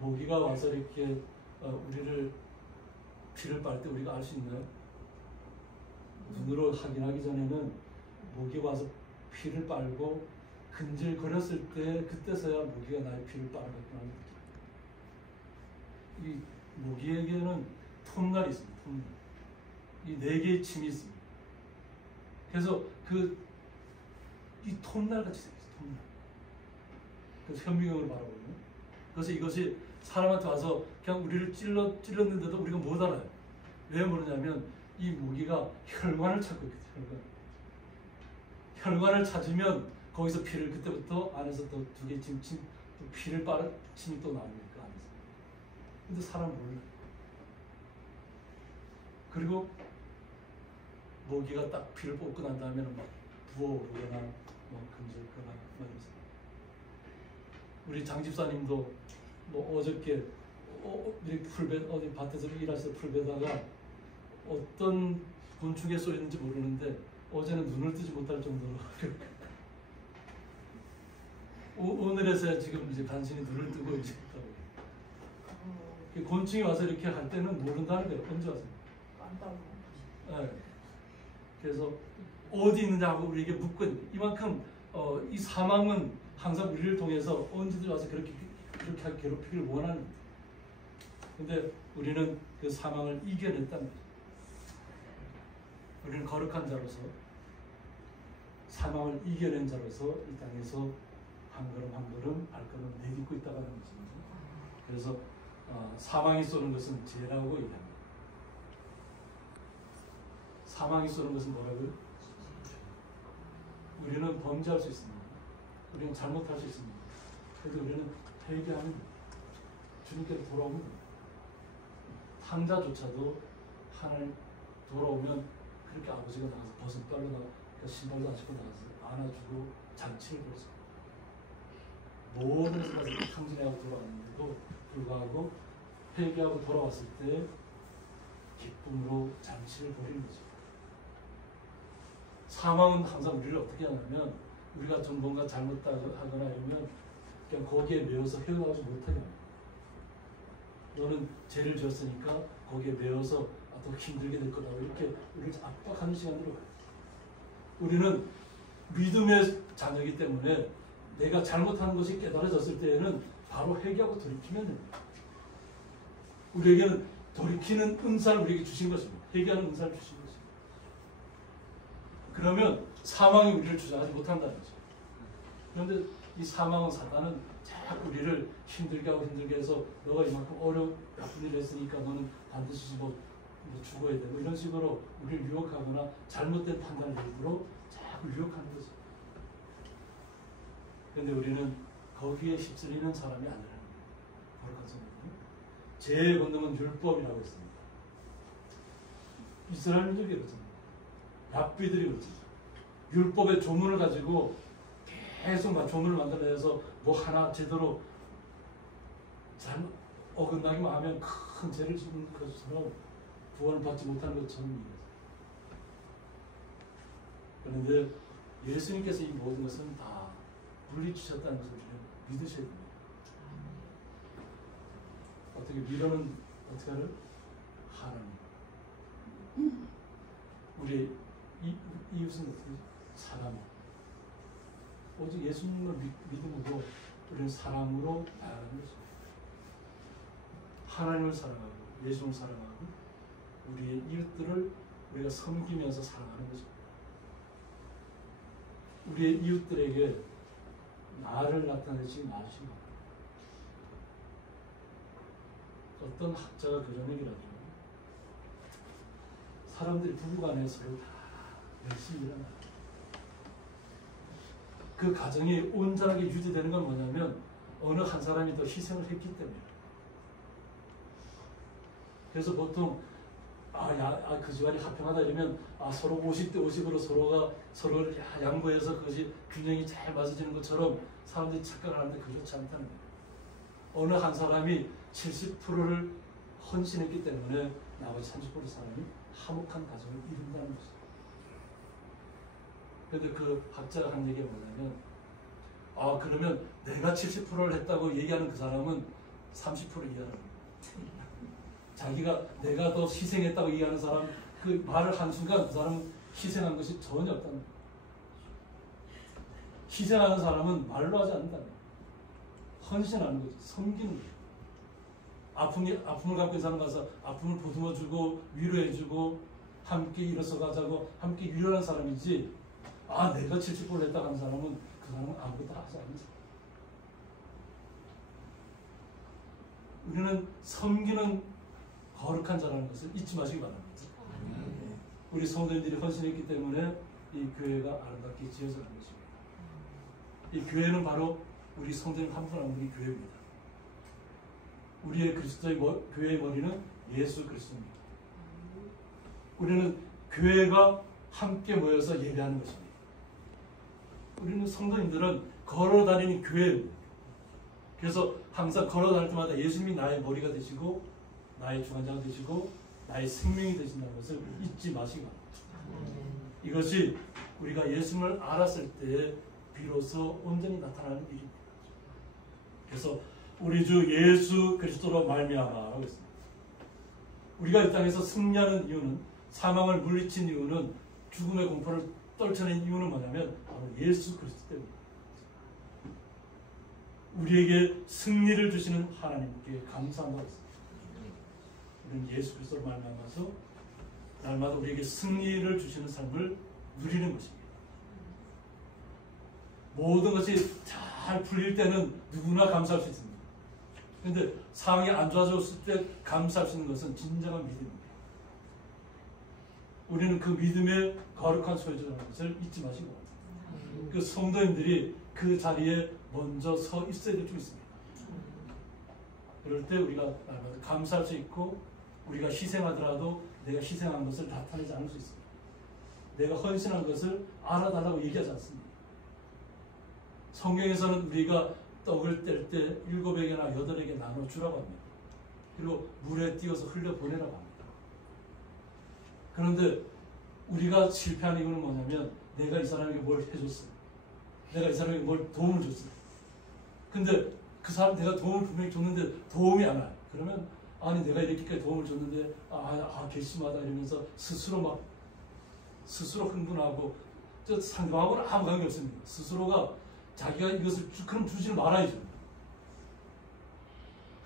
모기가 와서 이렇게 우리를 피를 빨 때 우리가 알 수 있나요? 눈으로 확인하기 전에는 모기가 와서 피를 빨고 근질거렸을 때 그때서야 모기가 나의 피를 빨아갔구나. 이 모기에게는 톱날이 있습니다. 톱날. 이 4개의 침이 있습니다. 그래서 이 톱날 같이 생겼어요. 톱날. 그래서 현미경으로 바라보거든요. 그래서 이것이 사람한테 와서 그냥 우리를 찔렀는데도 우리가 못 알아요. 왜 모르냐면 이 모기가 혈관을 찾고 있거든요. 혈관을 찾으면 거기서 피를 그때부터 안에서 또 2개 침 피를 빨아 침이 또 나옵니다. 그 안에서. 근데 사람은 몰라요. 그리고 모기가 딱 피를 뽑고 난 다음에는 막 부어오르거나 막 근질거나 막 이러면서. 우리 장 집사님도 뭐 어저께 이렇게 어디 밭에서 일하셔서 풀 베다가 어떤 곤충에 쏘였는지 모르는데 어제는 눈을 뜨지 못할 정도로 오늘에서야 지금 이제 간신히 눈을 뜨고 이제 곤충이 와서 이렇게 할 때는 모른다는 거예요. 언제 와서? 네. 그래서 어디 있느냐고 우리에게 묻고 이만큼 이 사망은 항상 우리를 통해서 언제든 와서 그렇게 괴롭히기를 원하는 거예요. 근데 우리는 그 사망을 이겨냈다는 거죠. 우리는 거룩한 자로서 사망을 이겨낸 자로서 이 땅에서 한 걸음 한 걸음 발걸음 내딛고 있다는 것입니다. 그래서 사망이 쏘는 것은 죄라고 얘기합니다. 사망이 쏘는 것은 뭐라고요? 우리는 범죄할 수 있습니다. 우리는 잘못할 수 있습니다. 그래서 우리는 회개하면 주님께로 돌아오면 탕자조차도 하나님 돌아오면 그렇게 아버지가 나가서 벗은 빨로 나가 신발도 안 신고 나가서 안아주고 잔치를 벌였습니다. 모든 것을 탕진해하고 돌아왔는데도 불구하고 회개하고 돌아왔을 때 기쁨으로 잔치를 벌이는 거죠. 사망은 항상 우리를 어떻게 하냐면 우리가 좀 뭔가 잘못하거나 이러면 그냥 거기에 매여서 헤어나오지 못하게 합니다. 너는 죄를 지었으니까 거기에 매여서 더 힘들게 될 거다. 이렇게 우리를 압박하는 시간으로 가요. 우리는 믿음의 자녀이기 때문에 내가 잘못하는 것이 깨달아졌을 때에는 바로 회개하고 돌이키면 됩니다. 우리에게는 돌이키는 은사를 우리에게 주신 것입니다. 회개하는 은사를 주신 것입니다. 그러면 사망이 우리를 주장하지 못한다는 거죠. 그런데 이 사망은 사단은 자꾸 우리를 힘들게 하고 힘들게 해서 너가 이만큼 나쁜 일을 했으니까 너는 반드시 죽어야 되고 이런 식으로 우리를 유혹하거나 잘못된 판단을 일부러 자꾸 유혹하는 거죠. 그런데 우리는 거기에 휩쓸리는 사람이 아니라는 거예요. 거룩한 성도는 죄의 권능은 율법이라고 했습니다. 이스라엘들이 그렇잖아요. 랍비들이 그렇잖아요. 율법의 조문을 가지고 계속 조문을 만들어내서 뭐 하나 제대로 잘못 어긋나기만 하면 큰 죄를 짓는 것처럼 구원을 받지 못하는 것처럼. 그런데 예수님께서 이 모든 것은 다 물리주셨다는 것을 믿으셔야 됩니다. 어떻게 믿어는 어떻게 하려? 하나님. 우리 이웃은 어떻게 사람. 오직 예수님을 믿음으로 우리는 사랑으로 나아가는 것입니다. 하나님을 사랑하고 예수님을 사랑하고 우리의 이웃들을 우리가 섬기면서 사랑하는 것입니다. 우리의 이웃들에게 나를 나타내시기 나으신 것. 어떤 학자가 그런 얘기를 하죠. 사람들이 부부간에 서로 다 열심히 일한다. 그 가정이 온전하게 유지되는 건 뭐냐면 어느 한 사람이 더 희생을 했기 때문에. 그래서 보통 그 집안이 합평하다 이러면 서로 50대 50으로 서로가 서로를 양보해서 그것이 균형이 잘 맞아지는 것처럼 사람들이 착각을 하는데 그렇지 않다는 거예요. 어느 한 사람이 70%를 헌신했기 때문에 나머지 30% 사람이 화목한 가정을 이룬다는 것이죠. 그런데 그 학자가 한 얘기가 뭐냐면 그러면 내가 70%를 했다고 얘기하는 그 사람은 30% 이하라는 거예요. 자기가 내가 더 희생했다고 얘기하는 사람 그 말을 한 순간 그 사람은 희생한 것이 전혀 없다는 거예요. 희생하는 사람은 말로 하지 않는다는 거예요. 헌신하는 거죠. 섬기는 거예요. 아픔을 갖고 있는 사람 가서 아픔을 보듬어주고 위로해주고 함께 일어서 가자고 함께 위로하는 사람이지 내가 70%를 했다고 하는 사람은 그 사람은 아무것도 하지 않는 사람. 우리는 섬기는 거룩한 자라는 것을 잊지 마시기 바랍니다. 우리 성도님들이 헌신했기 때문에 이 교회가 아름답게 지어져가는 것입니다. 이 교회는 바로 우리 성도님 한 분 한 분이 교회입니다. 우리의 그리스도의 교회의 머리는 예수 그리스도입니다. 우리는 교회가 함께 모여서 예배하는 것입니다. 우리는 성도님들은 걸어다니는 교회입니다. 그래서 항상 걸어다닐 때마다 예수님이 나의 머리가 되시고 나의 주관자가 되시고 나의 생명이 되신다는 것을 잊지 마시기 바랍니다. 이것이 우리가 예수님을 알았을 때 비로소 온전히 나타나는 일입니다. 그래서 우리 주 예수 그리스도로 말미암아라고 했습니다. 우리가 이 땅에서 승리하는 이유는, 사망을 물리친 이유는, 죽음의 공포를 떨쳐낸 이유는 뭐냐면 바로 예수 그리스도 때문입니다. 우리에게 승리를 주시는 하나님께 감사한다고 했습니다. 우리는 예수 그리스도로 말미암아서 날마다 우리에게 승리를 주시는 삶을 누리는 것입니다. 모든 것이 잘 풀릴 때는 누구나 감사할 수 있습니다. 그런데 상황이 안 좋아졌을 때 감사할 수 있는 것은 진정한 믿음입니다. 우리는 그 믿음의 거룩한 소유자라는 것을 잊지 마시고, 그 성도님들이 그 자리에 먼저 서 있어야 될 줄 있습니다. 그럴 때 우리가 날마다 감사할 수 있고, 우리가 희생하더라도 내가 희생한 것을 나타내지 않을 수 있습니다. 내가 헌신한 것을 알아달라고 얘기하지 않습니다. 성경에서는 우리가 떡을 뗄 때 7에게나 8에게 나눠주라고 합니다. 그리고 물에 띄어서 흘려보내라고 합니다. 그런데 우리가 실패하는 이유는 뭐냐면 내가 이 사람에게 뭘 해줬어, 내가 이 사람에게 뭘 도움을 줬어. 근데 그 사람 내가 도움을 분명히 줬는데 도움이 안 와요. 그러면 아니 내가 이렇게까지 도움을 줬는데 괘씸하다 이러면서 스스로 흥분하고, 저 상대방하고는 아무 관계 없습니다. 스스로가 자기가 이것을 그럼 주지 말아야죠.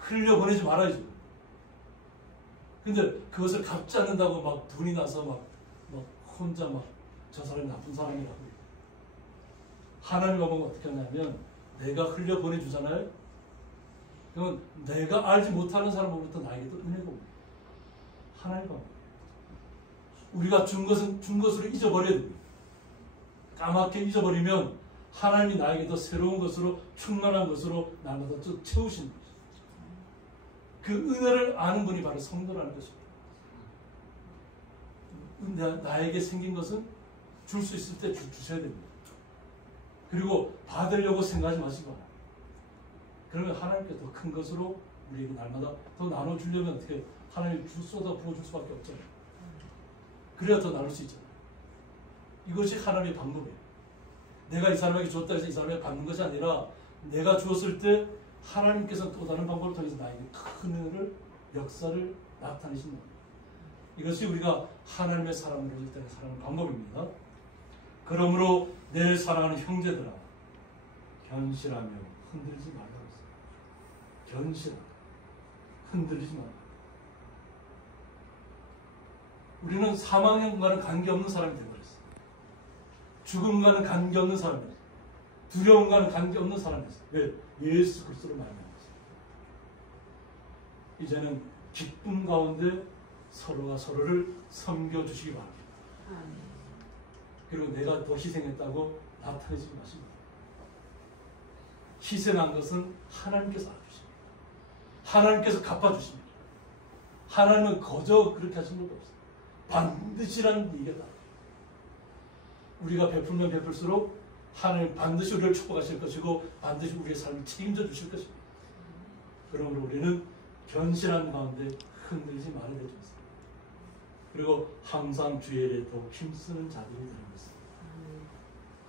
흘려보내지 말아야죠. 근데 그것을 갚지 않는다고 막 분이 나서 막 혼자 저 사람이 나쁜 사람이라고. 하나님과 보면 어떻게 하냐면 내가 흘려보내 주잖아요. 그러면 내가 알지 못하는 사람으로부터 나에게도 은혜가 옵니다. 하나님과 우리가 준 것으로 잊어버려야 됩니다. 까맣게 잊어버리면 하나님이 나에게도 새로운 것으로, 충만한 것으로 날마다 또 채우시는 것입니다. 그 은혜를 아는 분이 바로 성도라는 것입니다. 나에게 생긴 것은 줄 수 있을 때 주셔야 됩니다. 그리고 받으려고 생각하지 마시고, 그러면 하나님께 더 큰 것으로 우리에게 날마다 더 나눠주려면 어떻게 하나님이 쏟아 부어줄 수밖에 없잖아요. 그래야 더 나눌 수 있잖아요. 이것이 하나님의 방법이에요. 내가 이 사람에게 줬다 해서 이 사람에게 받는 것이 아니라 내가 주었을 때 하나님께서 또 다른 방법을 통해서 나에게 큰 은혜를, 역사를 나타내신 겁니다. 이것이 우리가 하나님의 사람으로 이 땅에 살아가는 방법입니다. 그러므로 내 사랑하는 형제들아, 견실하며 흔들리지 말라고 했어요. 견실하며 흔들리지 말라. 우리는 사망과는 관계없는 사람이 되어버렸어요. 죽음과는 관계없는 사람이었어요. 두려움과는 관계없는 사람이었어요. 왜? 예수 그리스도로 말미암았어요. 이제는 기쁨 가운데 서로가 서로를 섬겨주시기 바랍니다. 그리고 내가 더 희생했다고 나타내지 마시고, 희생한 것은 하나님께서 알아주십니다. 하나님께서 갚아주십니다. 하나님은 거저 그렇게 하신 것도 없어요. 반드시라는 얘기가 나와요. 우리가 베풀면 베풀수록 하나님 반드시 우리를 축복하실 것이고 반드시 우리의 삶을 책임져 주실 것입니다. 그러므로 우리는 견실한 가운데 흔들리지 말아야 될 줄 있습니다. 그리고 항상 주의 일에 더욱 힘쓰는 자들이 되는 것입니다.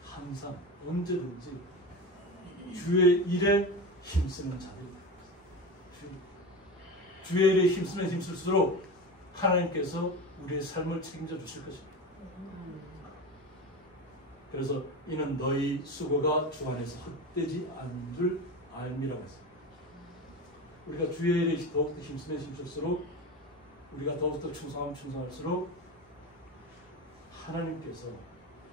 항상 언제든지 주의 일에 힘쓰는 자들이 되는 것입니다. 주의 일에 힘쓰면 힘쓸수록 하나님께서 우리의 삶을 책임져 주실 것입니다. 그래서 이는 너희 수고가 주 안에서 헛되지 않은 줄 알미라고 했습니다. 우리가 주의 일에 더욱더 힘쓰면 힘쓸수록, 우리가 더욱더 충성하면 충성할수록 하나님께서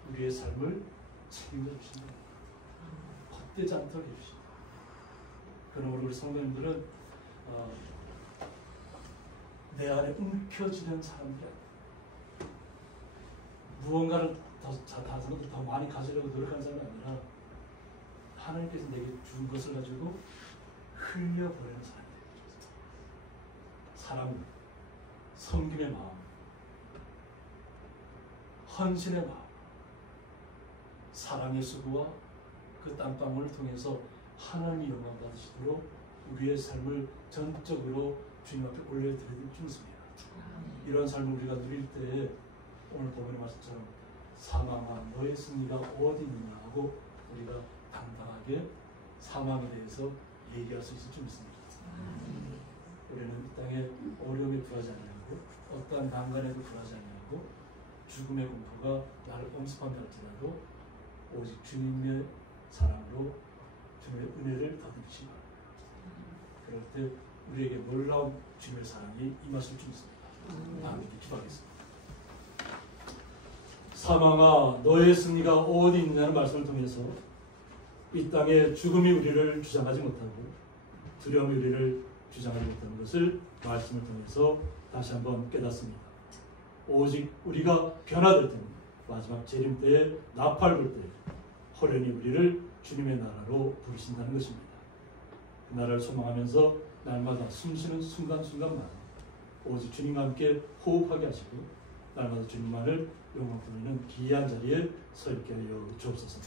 우리의 삶을 책임져 주십니다. 헛되지 않도록 해주십니다. 그러므로 우리 성도님들은 내 안에 움켜쥐는 사람들이 아니에요. 무언가를 더 많이 가지려고 노력하는 사람이 아니라 하나님께서 내게 준 것을 가지고 흘려보내는 사람들이에요. 사랑, 섬김의 마음, 헌신의 마음, 사랑의 수고와 그 땀방울을 통해서 하나님이 영광 받으시도록 우리의 삶을 전적으로 주님 앞에 올려드리는 중입니다. 이런 삶을 우리가 누릴 때에 오늘 본문의 말씀처럼 사망아 너의 승리가 어디 있느냐 하고 우리가 당당하게 사망에 대해서 얘기할 수 있을 줄 믿습니다. 우리는 이 땅에 어려움에 굴하지 아니하고 어떠한 난간에도 굴하지 아니하고 죽음의 공포가 나를 엄습한다 할지라도 오직 주님의 사랑으로 주님의 은혜를 받으시기 바랍니다. 그럴 때 우리에게 놀라운 주님의 사랑이 임하실 줄 믿습니다. 아멘. 기도하겠습니다. 사망아 너의 승리가 어디 있느냐는 말씀을 통해서 이 땅에 죽음이 우리를 주장하지 못하고 두려움이 우리를 주장하지 못하는 것을 말씀을 통해서 다시 한번 깨닫습니다. 오직 우리가 변화될 때는 마지막 재림 때에 나팔 불 때 호련히 우리를 주님의 나라로 부르신다는 것입니다. 그 나라를 소망하면서 날마다 숨쉬는 순간순간마다 오직 주님과 함께 호흡하게 하시고 날마다 주님만을 영광 돌리는 귀한 자리에 서 있게 하여 주옵소서.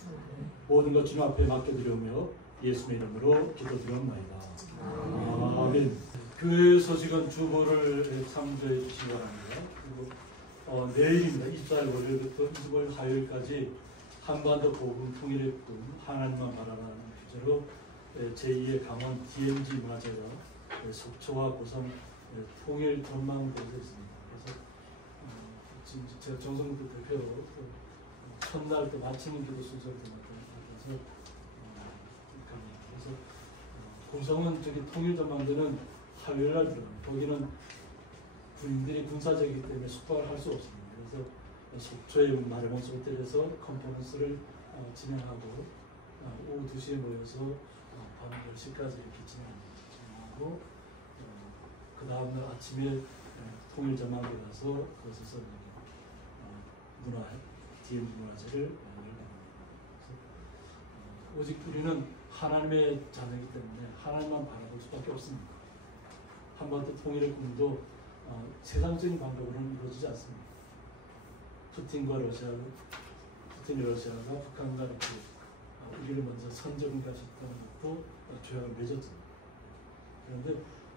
모든 것 주님 앞에 맡겨드리오며 예수의 이름으로 기도드리옵나이다. 아멘. 그 소식은 주보를 참조해 주시기 바랍니다. 그리고 내일입니다. 24일 월요일부터 25일 화요일까지 한반도 복음 통일의 꿈 하나님만 바라라는 주제로 제2의 강원 DMZ 문화제가 속초와 고성 통일 전망대에서 있습니다. 그래서 지금 제가 정성도 대표로 첫날 또 마치는 기도 순서를 맡아서 갑니다. 그래서 고성은 저기 통일 전망대는 화요일날 들어갑니다. 거기는 군인들이 군사적이기 때문에 숙박을 할 수 없습니다. 그래서 속초의 마르몬스 호텔에서 컨퍼런스를 진행하고 오후 2시에 모여서 밤 10시까지 이렇게 진행하고 그 다음날 아침에 통일 전망대 가서 그것에서 DMZ 문화제를 열립니다. 오직 우리는 하나님의 자녀이기 때문에 하나님만 바라볼 수밖에 없습니다. 한반도 통일의 꿈도 세상적인 방법으로는 이루어지지 않습니다. 푸틴이 러시아가 북한과 이렇게 우리를 먼저 선전가셨다는 것도 조약을 맺었습니다. 그런데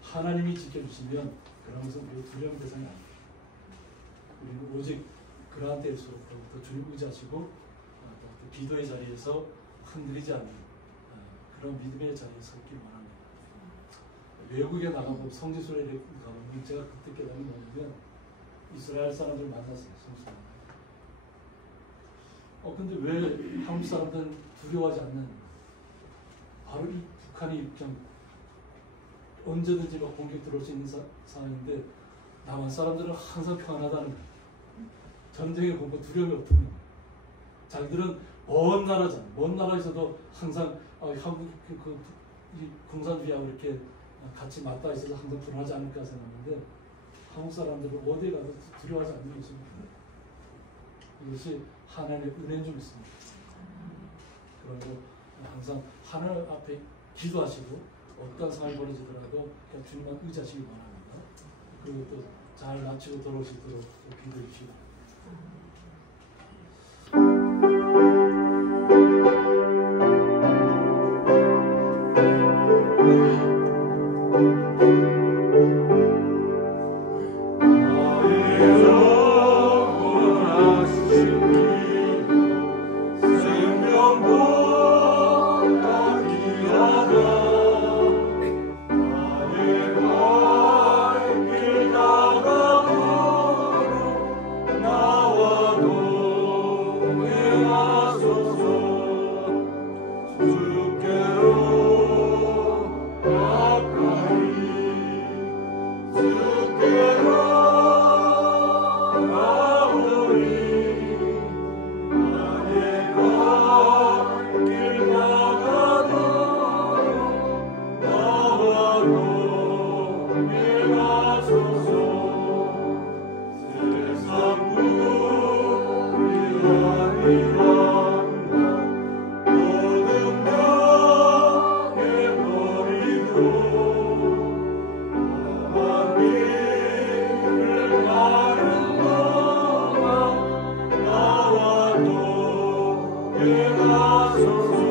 하나님이 지켜주시면 그런 것은 우리가 두려움 대상이 아닙니다. 우리는 오직 그러한 때일수록부터 주님 의지하시고 기도의 자리에서 흔들리지 않는 그런 믿음의 자리에 섰길 원합니다. 외국에 나가고 성지순례에 가보면 제가 그때 깨달은 뭐냐면 이스라엘 사람들 만났어요. 성수만. 근데 왜 한국 사람들은 두려워하지 않는 바로 이 북한이 그냥 언제든지 막 공격 들어올 수 있는 상황인데 남한 사람들은 항상 평안하다는 거예요. 전쟁의 공포 두려움이 없다는 거예요. 자기들은 먼 나라잖아요. 먼 나라에서도 항상 한국 이 공산주의하고 이렇게 같이 맞닿아 있어서 항상 불안하지 않을까 생각하는데 한국 사람들은 어디에 가도 두려워하지 않는 것입니다. 이것이 하나님의 은혜인 줄 믿습니다. 그리고 항상 하늘 앞에 기도하시고 어떤 상황이 벌어지더라도 그냥 주님만 의지하시기 바랍니다. 그리고 또 잘 마치고 돌아오시도록 기도해 주시기 바랍니다. 나와도 예하소서.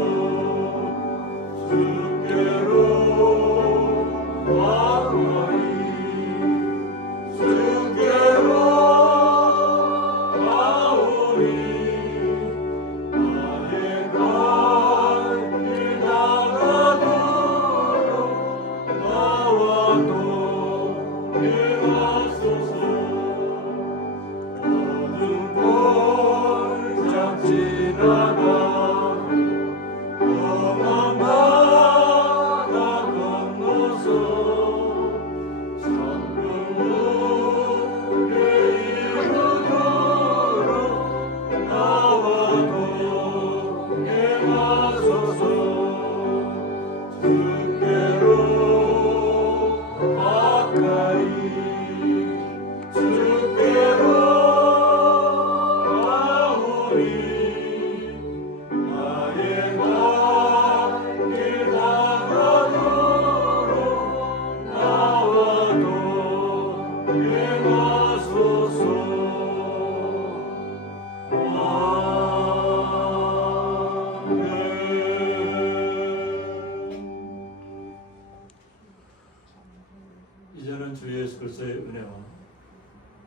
이제는 주 예수 그리스도의 은혜와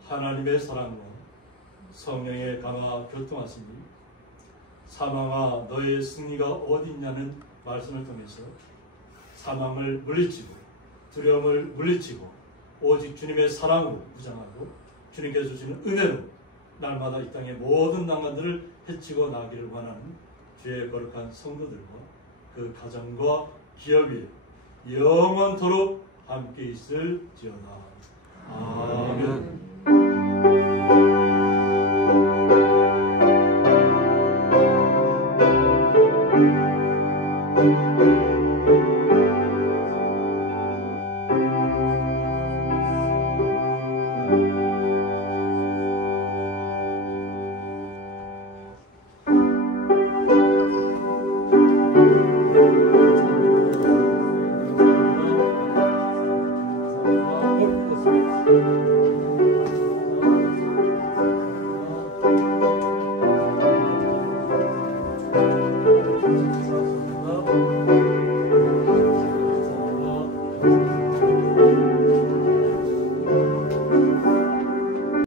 하나님의 사랑과 성령의 강화 교통하심이 사망아 너의 승리가 어디 있냐는 말씀을 통해서 사망을 물리치고 두려움을 물리치고 오직 주님의 사랑으로 무장하고 주님께서 주시는 은혜로 날마다 이 땅의 모든 난관들을 헤치고 나기를 원하는 주의 거룩한 성도들과 그 가정과 기업이 영원토록 함께 있을지어다. 아멘. 네.